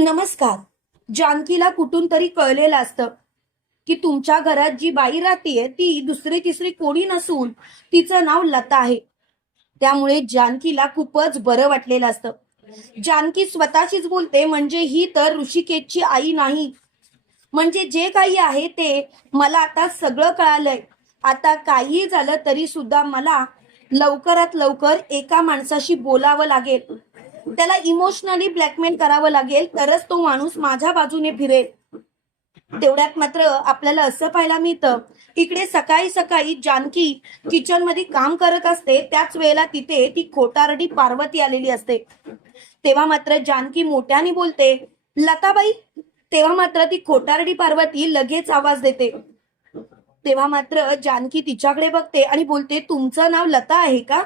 नमस्कार. जानकीला कुठून तरी कळलेलं असतं की तुमच्या घरात जी बाई राहतीये ती दुसरी तिसरी कोणी नसून तिचं नाव लता आहे. त्यामुळे जानकीला खूपच बरं वाटलेलं असतं. जानकी स्वतःशीच बोलते, म्हणजे ही तर ऋषिकेशची आई नाही. म्हणजे जे काही आहे ते मला आता सगळं कळालंय. आता काहीही झालं तरी सुद्धा मला लवकरात लवकर एका माणसाशी बोलावं लागेल. त्याला इमोशनली ब्लॅकमेल करावं लागेल, तरच तो माणूस माझ्या बाजूने फिरेल. तेवढ्यात मात्र आपल्याला असं पाहायला मिळतं, इकडे सकाळी सकाळी जानकी किचन मध्ये काम करत असते. त्याच वेळेला तिथे ती खोटारडी पार्वती आलेली असते. तेव्हा मात्र जानकी मोठ्याने बोलते, लताबाई. तेव्हा मात्र ती खोटारडी पार्वती लगेच आवाज देते. तेव्हा मात्र जानकी तिच्याकडे बघते आणि बोलते, तुमचं नाव लता आहे का?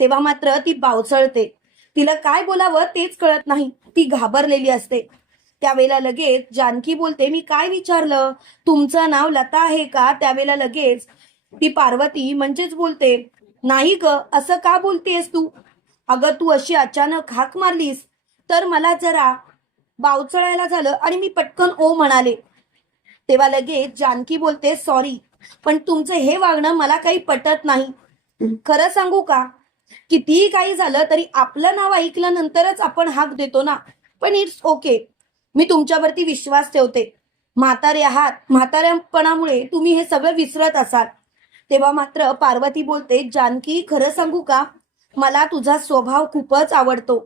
तेव्हा मात्र ती बावचळते. तिला काय बोलावं तेच कळत नाही. ती घाबरलेली असते. त्यावेळेला लगेच जानकी बोलते, मी काय विचारलं? तुमचं नाव लता आहे का? त्यावेळेला लगेच ती पार्वती म्हणजेच बोलते, नाही ग, असं का बोलतेस तू? अगं, तू अशी अचानक हाक मारलीस तर मला जरा बावचळायला झालं आणि मी पटकन ओ म्हणाले. तेव्हा लगेच जानकी बोलते, सॉरी, पण तुमचं हे वागणं मला काही पटत नाही. खरं सांगू का, कितीही काही झालं तरी आपलं नाव ऐकल्यानंतरच आपण हाक देतो ना. पण इट्स ओके, मी तुमच्यावरती विश्वास ठेवते. म्हातारे आहात, म्हाताऱ्यापणामुळे तुम्ही हे सगळं विसरत असाल. तेव्हा मात्र पार्वती बोलते, जानकी, खरं सांगू का, मला तुझा स्वभाव खूपच आवडतो.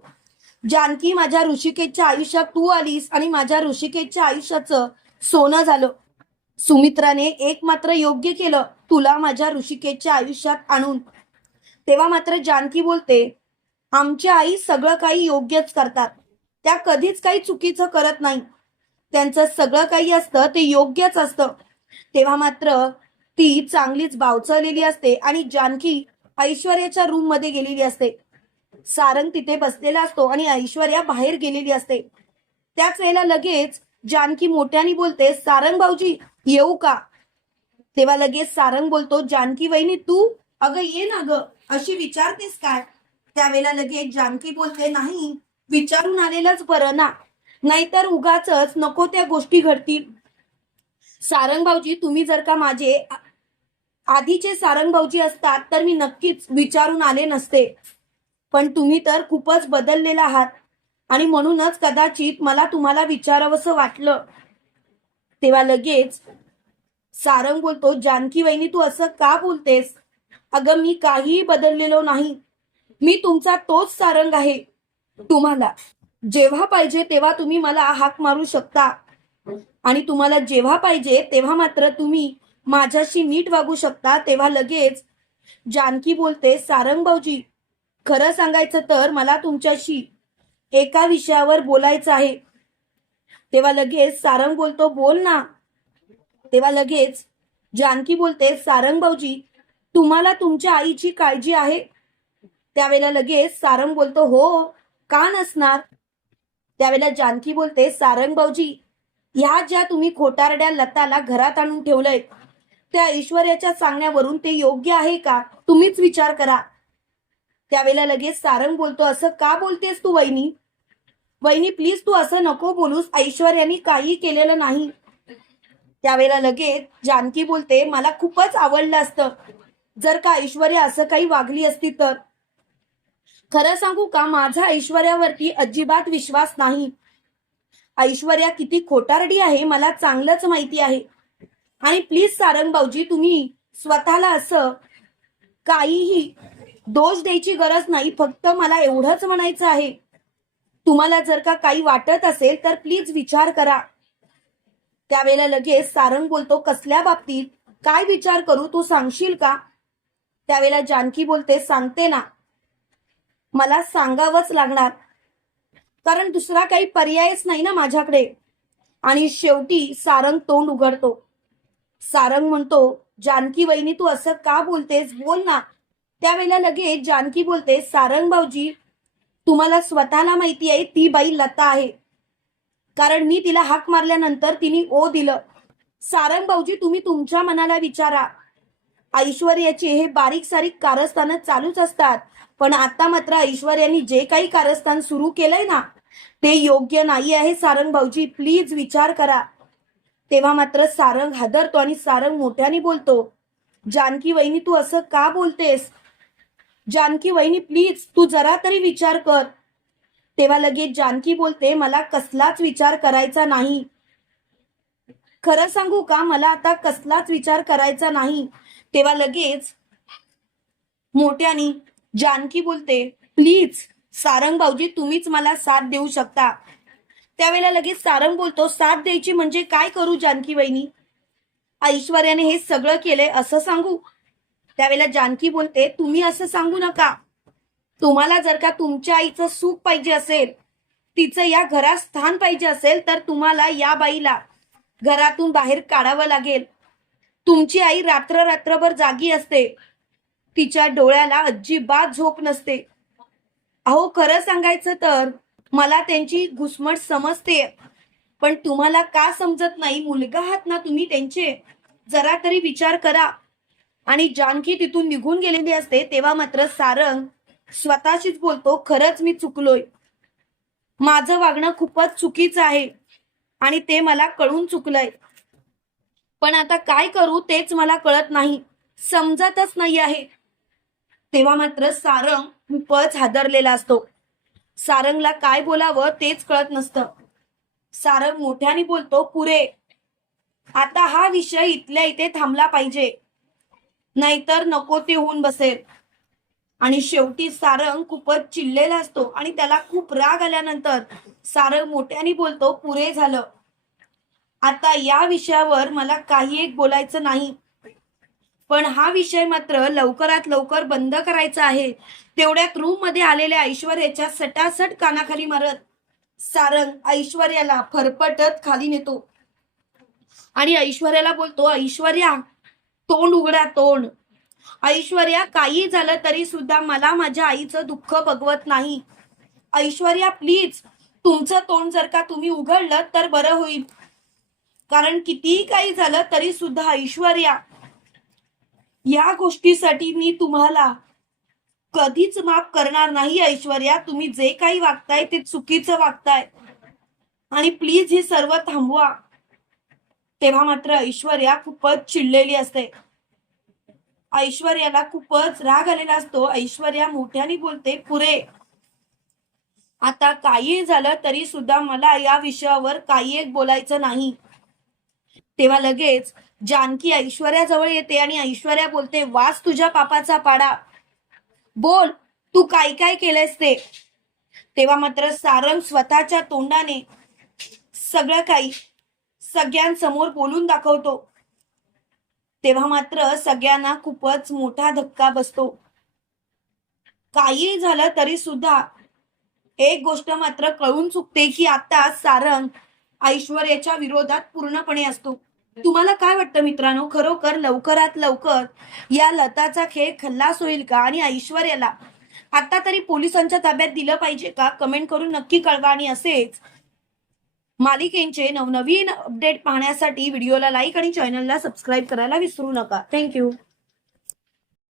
जानकी, माझ्या ऋषिकेशच्या आयुष्यात तू आलीस आणि माझ्या ऋषिकेशच्या आयुष्याचं सोनं झालं. सुमित्राने एक मात्र योग्य केलं, तुला माझ्या ऋषिकेशच्या आयुष्यात आणून. तेव्हा मात्र जानकी बोलते, आमच्या आई सगळं काही योग्यच करतात. त्या कधीच काही चुकीचं करत नाही. त्यांचं सगळं काही असतं ते योग्यच असतं. तेव्हा मात्र ती चांगलीच बावचळलेली असते आणि जानकी ऐश्वर्याच्या रूम मध्ये गेलेली असते. सारंग तिथे बसलेला असतो आणि ऐश्वर्या बाहेर गेलेली असते. त्याच वेळेला लगेच जानकी मोठ्याने बोलते, सारंग भाऊजी, येऊ का? तेव्हा लगेच सारंग बोलतो, जानकी वहिनी तू? अगं ये ना ग, अशी विचारतेस काय? त्यावेळेला लगेच जानकी बोलते, नाही, विचारून आलेलंच बरं ना, नाहीतर उगाचच नको त्या गोष्टी घडतील. सारंग भाऊजी, तुम्ही जर का माझे आधीचे सारंग भाऊजी असतात तर मी नक्कीच विचारून आले नसते. पण तुम्ही तर खूपच बदललेला आहात आणि म्हणूनच कदाचित मला तुम्हाला विचारावंसं वाटलं. तेव्हा लगेच सारंग बोलतो, जानकी वहिनी तू असं का बोलतेस? अगं, मी काहीही बदललेलो नाही. मी तुमचा तोच सारंग आहे. तुम्हाला जेव्हा पाहिजे तेव्हा तुम्ही मला हाक मारू शकता आणि तुम्हाला जेव्हा पाहिजे तेव्हा मात्र तुम्ही माझ्याशी नीट वागू शकता. तेव्हा लगेच जानकी बोलते, सारंग भाऊजी, खरं सांगायचं तर मला तुमच्याशी एका विषयावर बोलायचं आहे. तेव्हा लगेच सारंग बोलतो, बोल ना. तेव्हा लगेच जानकी बोलते, सारंग भाऊजी, तुम्हाला तुमच्या आईची काळजी आहे? त्यावेळेला लगेच सारंग बोलतो, हो, का नसणार? त्यावेळेला जानकी बोलते, सारंग भाऊजी, ह्या ज्या तुम्ही खोटारड्या लताला घरात आणून ठेवलंय, त्या ऐश्वर्याच्या सांगण्यावरून ते योग्य आहे का? तुम्हीच विचार करा. त्यावेळेला लगेच सारंग बोलतो, असं का बोलतेस तू वहिनी? वहिनी प्लीज, तू असं नको बोलूस, ऐश्वर्यानी काही केलेलं नाही. त्यावेळेला लगेच जानकी बोलते, मला खूपच आवडलं असतं जर का ऐश्वर्या असं काही वागली असती तर. खरं सांगू का, माझा ऐश्वर्यावरती अजिबात विश्वास नाही. ऐश्वर्या किती खोटारडी आहे मला चांगलंच माहिती आहे. आणि प्लीज सारंग भाऊजी, तुम्ही स्वतःला असं काहीही दोष द्यायची गरज नाही. फक्त मला एवढंच म्हणायचं आहे, तुम्हाला जर का काही वाटत असेल तर प्लीज विचार करा. त्यावेळेला लगेच सारंग बोलतो, कसल्या बाबतीत? काय विचार करू, तू सांगशील का? त्यावेळेला जानकी बोलते, सांगते ना, मला सांगावंच लागणार, कारण दुसरा काही पर्यायच नाही ना माझ्याकडे. आणि शेवटी सारंग तोंड उघडतो. सारंग म्हणतो, जानकी वहिनी तू असं का बोलतेस, बोल ना. त्यावेळेला लगेच जानकी बोलते, सारंग भाऊजी, तुम्हाला स्वतःला माहिती आहे ती बाई लता आहे, कारण मी तिला हाक मारल्यानंतर तिने ओ दिलं. सारंग भाऊजी, तुम्ही तुमच्या मनाला विचारा. ऐश्वर्याचे हे बारीक सारीक कारस्थान चालूच असतात, पण आता मात्र ऐश्वर्याने जे काही कारस्थान सुरू केलंय ना, ते योग्य नाही आहे सारंग भाऊजी, प्लीज विचार करा. तेव्हा मात्र सारंग हादरतो आणि सारंग मोठ्याने बोलतो, जानकी वहिनी तू असं का बोलतेस? जानकी वहिनी प्लीज तू जरा तरी विचार कर. तेव्हा लगेच जानकी बोलते, मला कसलाच विचार करायचा नाही. खरं सांगू का, मला आता कसलाच विचार करायचा नाही. तेव्हा लगेच मोठ्यानी जानकी बोलते, प्लीज सारंग भाऊजी तुम्हीच मला साथ देऊ शकता. त्यावेळेला लगेच सारंग बोलतो, साथ द्यायची म्हणजे काय करू जानकी वहिनी? ऐश्वर्याने हे सगळं केलंय असं सांगू? त्यावेळेला जानकी बोलते, तुम्ही असं सांगू नका. तुम्हाला जर का तुमच्या आईचं सुख पाहिजे असेल, तिचं या घरात स्थान पाहिजे असेल, तर तुम्हाला या बाईला घरातून बाहेर काढावं लागेल. तुमची आई रात्र रात्रभर जागी असते, तिच्या डोळ्याला अजिबात झोप नसते. अहो खरं सांगायचं तर मला त्यांची घुसमट समजते, पण तुम्हाला का समजत नाही? मुलगा आहात ना तुम्ही त्यांचे, जरा तरी विचार करा. आणि जानकी तिथून निघून गेलेली असते. तेव्हा मात्र सारंग स्वतःशीच बोलतो, खरंच मी चुकलोय, माझं वागणं खूपच चुकीचं आहे आणि ते मला कळून चुकलंय. पण आता काय करू तेच मला कळत नाही, समजतच नाही आहे. तेव्हा मात्र सारंग खूपच हादरलेला असतो. सारंगला काय बोलावं तेच कळत नसतं. सारंग मोठ्याने बोलतो, पुरे, आता हा विषय इथल्या इथे थांबला पाहिजे, नाहीतर नको ते होऊन बसेल. आणि शेवटी सारंग खूपच चिडलेला असतो आणि त्याला खूप राग आल्यानंतर सारंग मोठ्याने बोलतो, पुरे झालं, आता या विषयावर मला काही एक बोलायचं नाही, पण हा विषय मात्र लवकरात लवकर बंद करायचा आहे. तेवढ्यात रूम मध्ये आलेल्या ऐश्वर्याच्या सटासट कानाखाली मारत सारंग ऐश्वर्याला फरफटत खाली नेतो आणि ऐश्वर्याला बोलतो, ऐश्वर्या तोंड उघडा, तोंड. ऐश्वर्या काही झालं तरी सुद्धा मला माझ्या आईचं दुःख बघवत नाही. ऐश्वर्या प्लीज तुमचं तोंड जर का तुम्ही उघडलं तर बरं होईल, कारण कितीही काही झालं तरी सुद्धा ऐश्वर्या, या गोष्टीसाठी मी तुम्हाला कधीच माफ करणार नाही. ऐश्वर्या तुम्ही जे काही वागताय ते चुकीचं वागताय आणि प्लीज हे सर्व थांबवा. तेव्हा मात्र ऐश्वर्या खूपच चिडलेली असते. ऐश्वर्याला खूपच राग आलेला असतो. ऐश्वर्या मोठ्याने बोलते, पुरे, आता काही झालं तरी सुद्धा मला या विषयावर काही एक बोलायचं नाही. तेव्हा लगेच जानकी ऐश्वर्याजवळ येते आणि ऐश्वर्या बोलते, वास तुझ्या पापाचा पाडा, बोल तू काय काय केलंयस ते. तेव्हा मात्र सारंग स्वतःच्या तोंडाने सगळं काही सगळ्यांसमोर बोलून दाखवतो. तेव्हा मात्र सगळ्यांना खूपच मोठा धक्का बसतो. काही झालं तरी सुद्धा एक गोष्ट मात्र कळून चुकते की आता सारंग ऐश्वर्याच्या विरोधात पूर्णपणे असतो. तुम्हाला काय वाटतं मित्रांनो, खरोखर लवकरात लवकर या लताचा खेळ खल्लास होईल का आणि ऐश्वर्याला आता तरी पोलिसांच्या ताब्यात दिलं पाहिजे का? कमेंट करून नक्की कळवा. आणि असेच मालिकेंचे नवनवीन अपडेट पाहण्यासाठी व्हिडिओला लाईक आणि चॅनलला सबस्क्राईब करायला विसरू नका. थँक्यू.